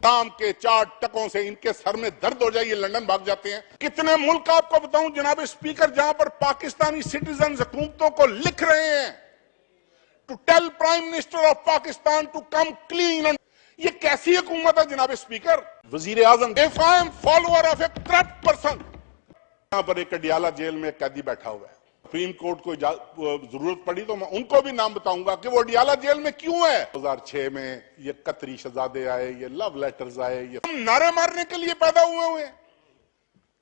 शाम के 4 टकों से इनके सर में दर्द हो जाए, ये लंदन भाग जाते हैं। कितने मुल्क आपको बताऊं जनाब स्पीकर जहां पर पाकिस्तानी सिटीजन हुकूमतों को लिख रहे हैं to tell prime minister of Pakistan to come clean. ये कैसी हुकूमत है जनाब स्पीकर? वजीर आजम, if I am follower of a corrupt person, यहां पर एक अडियाला जेल में कैदी बैठा हुआ है, सुप्रीम कोर्ट को जरूरत पड़ी तो मैं उनको भी नाम बताऊंगा कि वो अडियाला जेल में क्यों है। 2006 में ये कतरी शहजादे आए, ये लव लेटर्स आए, ये हम नारे मारने के लिए पैदा हुए हैं?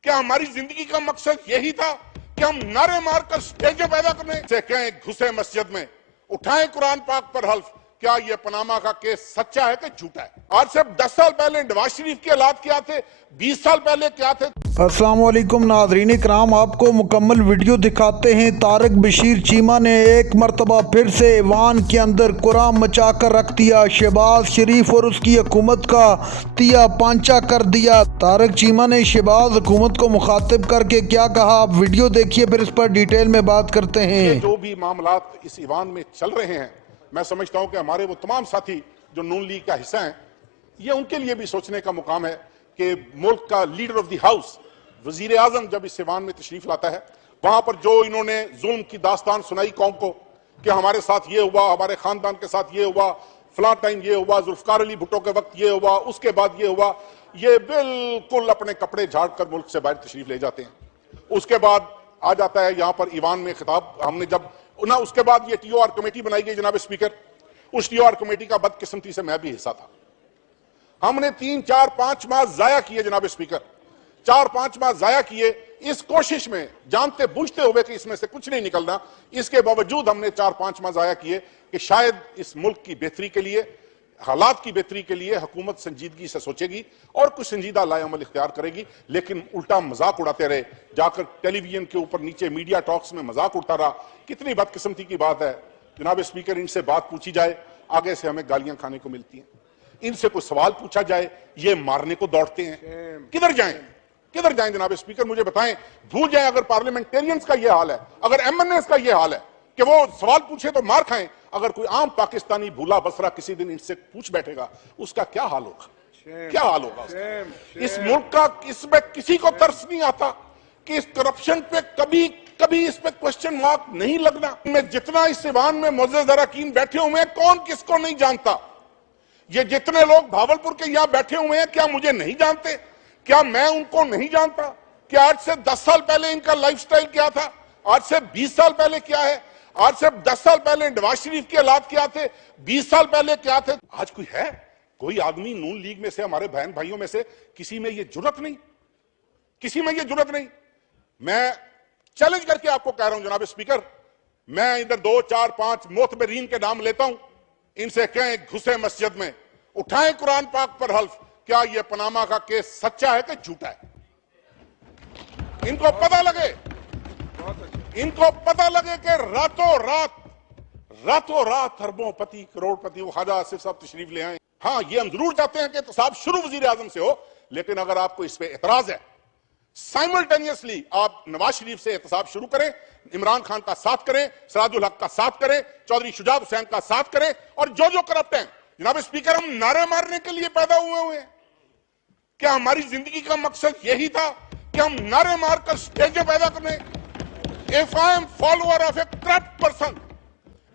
क्या हमारी जिंदगी का मकसद यही था कि हम नारे मारकर स्टेजें पैदा करने से कहें घुसे मस्जिद में, उठाएं कुरान पाक पर हल्फ, क्या ये पनामा का केस सच्चा है कि झूठा है? आज से 10 साल पहले नवाज शरीफ के हालात क्या थे, 20 साल पहले क्या थे? अस्सलाम वालेकुम नाज़रीन इकराम, आपको मुकम्मल वीडियो दिखाते हैं। तारक बशीर चीमा ने एक मरतबा फिर से ईवान के अंदर कुरान मचा कर रख दिया। शहबाज शरीफ और उसकी हुकूमत का तिया पांचा कर दिया। तारक चीमा ने शहबाज हुकूमत को मुखातिब करके क्या कहा, आप वीडियो देखिए, फिर इस पर डिटेल में बात करते हैं। जो भी मामलात इस ईवान में चल रहे हैं, मैं समझता हूं कि हमारे वो तमाम साथी जो नून लीग का हिस्सा हैं, ये उनके लिए भी सोचने का मुकाम है कि मुल्क का लीडर ऑफ द हाउस वजीर आजम जब इस ईवान में तशरीफ लाता है, वहां पर जो इन्होंने जुल्म की दास्तान सुनाई कौम को कि हमारे साथ ये हुआ, हमारे खानदान के साथ ये हुआ, फलां टाइम ये हुआ, जुल्फकार अली भुट्टो के वक्त ये हुआ, उसके बाद ये हुआ, ये बिल्कुल अपने कपड़े झाड़ कर मुल्क से बाहर तशरीफ ले जाते हैं। उसके बाद आ जाता है यहाँ पर ईवान में खिताब, हमने जब ना उसके बाद ये टीओआर कमेटी बनाई गई जनाब स्पीकर, उस टीओआर कमेटी का बदकिस्मती से मैं भी हिस्सा था। हमने 3, 4, 5 माह जाया किए जनाब स्पीकर, 4-5 माह जाया किए इस कोशिश में, जानते बूझते हुए कि इसमें से कुछ नहीं निकलना। इसके बावजूद हमने 4-5 माह जाया किए कि शायद इस मुल्क की बेहतरी के लिए, हालात की बेहतरी के लिए हुकूमत संजीदगी से सोचेगी और कुछ संजीदा लाएअमल इख्तियार करेगी, लेकिन उल्टा मजाक उड़ाते रहे, जाकर टेलीविजन के ऊपर नीचे मीडिया टॉक्स में मजाक उड़ता रहा। कितनी बदकिस्मती की बात है जनाब स्पीकर, इनसे बात पूछी जाए, आगे से हमें गालियां खाने को मिलती हैं। इनसे कोई सवाल पूछा जाए, ये मारने को दौड़ते हैं। किधर जाएं, किधर जाएं जनाब स्पीकर, मुझे बताएं। भूल जाएं अगर पार्लियामेंटेरियंस का ये हाल है, अगर एमएनएस का ये हाल है कि वो सवाल पूछे तो मार खाएं, अगर कोई आम पाकिस्तानी भूला बसरा किसी दिन इनसे पूछ बैठेगा, उसका क्या हाल होगा? क्या हाल होगा उसका? इस मुल्क का, इसमें किसी को तरस नहीं आता कि इस करप्शन पे कभी कभी इस पे क्वेश्चन मार्क नहीं लगना। मैं जितना इस ईवान में मुअज़्ज़ज़ अरकान बैठे हुए हैं, कौन किसको नहीं जानता? ये जितने लोग भावलपुर के यहां बैठे हुए हैं, क्या मुझे नहीं जानते? क्या मैं उनको नहीं जानता? क्या आज से 10 साल पहले इनका लाइफस्टाइल क्या था, आज से 20 साल पहले क्या है, आज से 10 साल पहले नवाज शरीफ के हालात क्या थे, 20 साल पहले क्या थे? आज कोई है, कोई आदमी नून लीग में से, हमारे बहन भाइयों में से किसी में ये जुर्रत नहीं, किसी में ये जुर्रत नहीं। मैं चैलेंज करके आपको कह रहा हूं जनाब स्पीकर, मैं इधर 2, 4, 5 मोतबरीन के नाम लेता हूं, इनसे कहें घुसे मस्जिद में, उठाएं कुरान पाक पर हल्फ, क्या ये पनामा का केस सच्चा है कि झूठा है? इनको पता लगे, इनको पता लगे कि रातों रात अरबोंपति करोड़पति वो ख्वाजा आसिफ साहब तशरीफ ले आए। हाँ, ये हम जरूर चाहते हैं कि एहतसाब शुरू वजीर आजम से हो, लेकिन अगर आपको इस पे एतराज है, साइमल्टेनियसली आप नवाज शरीफ से एहतसाब शुरू करें, इमरान खान का साथ करें, सिराजुल हक का साथ करें, चौधरी शुजात हुसैन का साथ करें, और जो करप्ट हैं जनाब स्पीकर, हम नारे मारने के लिए पैदा हुए हैं? क्या हमारी जिंदगी का मकसद यही था कि हम नारे मारकर स्टेजें पैदा करने? If I am follower of a corrupt person,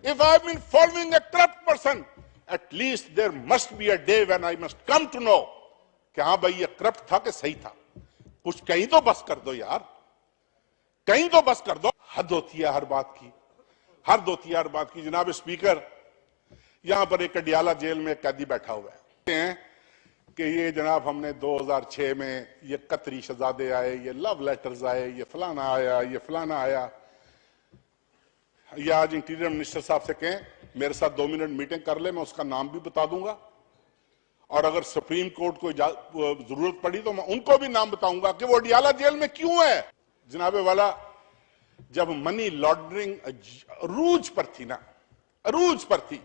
if I have been following a corrupt person, at least there must be a day when I must come to know कि हाँ भाई ये करप्ट था कि सही था। कुछ कहीं तो बस कर दो यार, कहीं तो बस कर दो। हद होती है हर बात की, हद होती है हर बात की। जनाब स्पीकर, यहां पर एक अडियाला जेल में कैदी बैठा हुआ है कि ये जनाब हमने 2006 में ये कतरी शहजादे आए, ये लव लेटर्स आए, ये फलाना आया, ये फलाना आया। ये आज इंटीरियर मिनिस्टर साहब से कहें मेरे साथ 2 मिनट मीटिंग कर ले, मैं उसका नाम भी बता दूंगा, और अगर सुप्रीम कोर्ट को जरूरत पड़ी तो मैं उनको भी नाम बताऊंगा कि वो अडियाला जेल में क्यों है। जनाबे वाला, जब मनी लॉन्ड्रिंग अरूज पर थी ना, अरूज पर थी,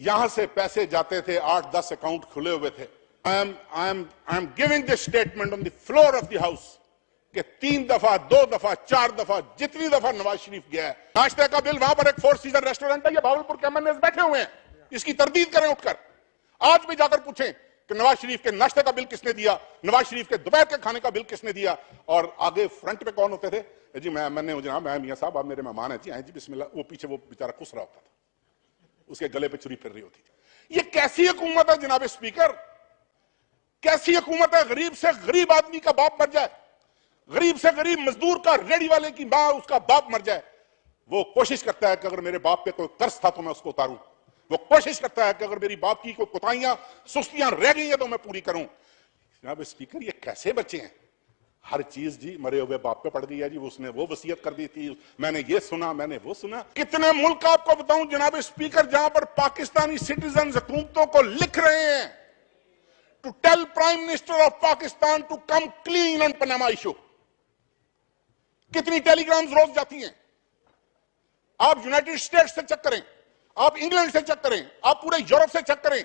यहां से पैसे जाते थे, 8-10 अकाउंट खुले हुए थे। I am giving this statement on the floor of the house कि 3 दफा, 2 दफा, 4 दफा, जितनी दफा नवाज शरीफ गया है, नाश्ते का बिल, वहां पर एक 4 सीजन रेस्टोरेंट है, ये भावलपुर के एमएनएस बैठे हुए हैं, इसकी तरदीद करें उठकर। आज भी जाकर पूछें کہ نواز شریف کے ناشتے کا بل کس نے دیا, نواز شریف کے دوپہر کے کھانے کا بل کس نے دیا, اور آگے فرنٹ پہ کون ہوتے تھے؟ جی میں نے جناب میں میاں صاحب آپ میرے مہمان ہیں جی, آئیں جی بسم اللہ. وہ پیچھے وہ بیچارہ کس رہا ہوتا تھا, اس کے گلے پہ چھری پھر رہی ہوتی تھی. یہ کیسی حکومت ہے جناب اسپیکر؟ کیسی حکومت ہے؟ غریب سے غریب آدمی کا باپ مر جائے, غریب سے غریب مزدور کا, ریڑھی والے کی ماں, اس کا باپ مر جائے, وہ کوشش کرتا ہے کہ اگر میرے باپ پہ کوئی قرض تھا تو میں اس کو اتاروں. وہ کوشش کرتا ہے کہ اگر میری باپ کی کوئی کوتاہیاں سستیاں رہ گئی ہیں تو میں پوری کروں. جناب اسپیکر یہ کیسے بچے ہیں؟ ہر چیز جی مرے ہوئے باپ پہ پڑ گئی ہے جی, اس نے وہ وصیت کر دی تھی, میں نے یہ سنا, میں نے وہ سنا. کتنے ملک آپ کو بتاؤں جناب اسپیکر جہاں پر پاکستانی سٹیزنز حکومتوں کو لکھ رہے ہیں to tell Prime Minister of Pakistan to come clean on Panama issue. کتنی ٹیلی گرامز روز جاتی ہیں. آپ یونائٹڈ اسٹیٹس سے چیک کریں, آپ انگلینڈ سے چیک کریں, آپ پورے یورپ سے چیک کریں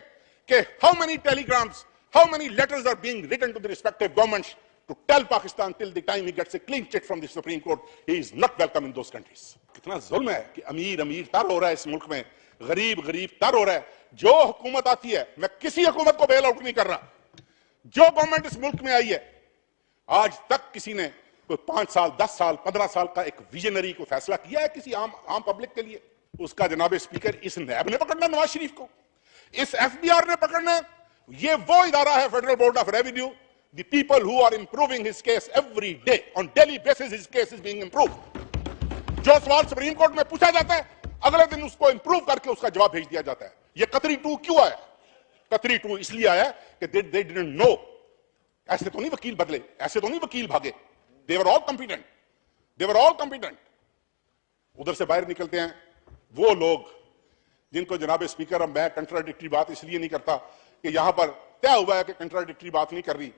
کہ how many telegrams, how many letters are being written to the respective governments to tell Pakistan till the time he gets a clean check from the Supreme Court he is not welcome in those countries. کتنا ظلم ہے کہ امیر امیر تر ہو رہا ہے اس ملک میں, غریب غریب تر ہو رہا ہے. جو حکومت آتی ہے, میں کسی حکومت کو بیل آؤٹ نہیں کر رہا, جو گورنمنٹ اس ملک میں آئی ہے آج تک کسی نے کوئی 5 سال 10 سال 15 سال کا ایک ویژنری کو فیصلہ کیا ہے کسی عام پبلک کے لیے؟ اس کا جناب اسپیکر اس نیب نے پکڑنا نواز شریف کو, اس ایف بی آر نے پکڑنا ہے. یہ وہ ادارہ ہے federal board of revenue, the people who are improving his case every day, on daily basis his case is being improved. جو سوال سپریم کورٹ میں پوچھا جاتا ہے اگلے دن اس کو امپروو کر کے اس کا جواب بھیج دیا جاتا ہے. یہ قطری 2 کیوں آیا؟ قطری 2 اس لیے آیا کہ they didn't know. ایسے تو نہیں وکیل بدلے, ایسے تو نہیں وکیل بھاگے. They were all competent. They were all competent. ادھر سے باہر نکلتے ہیں وہ لوگ جن کو جناب اسپیکر اب میں کنٹراڈکٹری بات اس لیے نہیں کرتا کہ یہاں پر طے ہوا ہے کہ کنٹراڈکٹری بات نہیں کر رہی.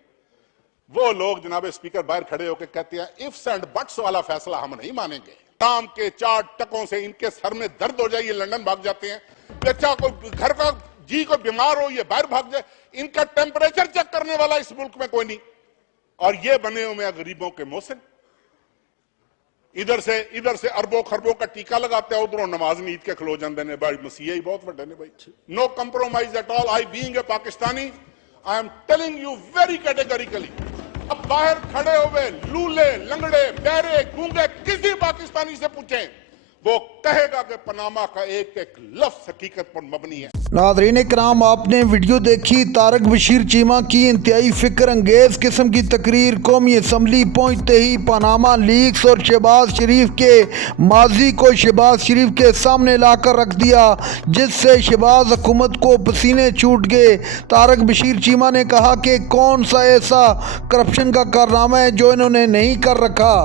وہ لوگ جناب اسپیکر باہر کھڑے ہو کے کہتے ہیں ifs and buts والا فیصلہ ہم نہیں مانیں گے. شام کے 4 ٹکوں سے ان کے سر میں درد ہو جائے, یہ لندن بھاگ جاتے ہیں. بچہ کوئی گھر کا جی کوئی بیمار ہو یہ باہر بھاگ جائے, ان کا ٹیمپریچر چیک کرنے والا اس ملک میں کوئی نہیں. اور یہ بنے ہوئے ہیں غریبوں کے محسن. ادھر سے اربوں خربوں کا ٹیکہ لگاتے ہیں, ادھروں نماز عید کے کھلو جاندے نے بھائی مسیح ہی بہت بڑے نے بھائی. No compromise at all. I being a Pakistani I am telling you very categorically. اب باہر کھڑے ہوئے لولے لنگڑے بہرے گونگے کسی پاکستانی سے پوچھیں, وہ کہے گا کہ پاناما کا ایک ایک لفظ حقیقت پر مبنی ہے. ناظرین کرام, آپ نے ویڈیو دیکھی طارق بشیر چیمہ کی انتہائی فکر انگیز قسم کی تقریر. قومی اسمبلی پہنچتے ہی پاناما لیکس اور شہباز شریف کے ماضی کو شہباز شریف کے سامنے لا کر رکھ دیا, جس سے شہباز حکومت کو پسینے چھوٹ گئے. طارق بشیر چیمہ نے کہا کہ کون سا ایسا کرپشن کا کارنامہ ہے جو انہوں نے نہیں کر رکھا.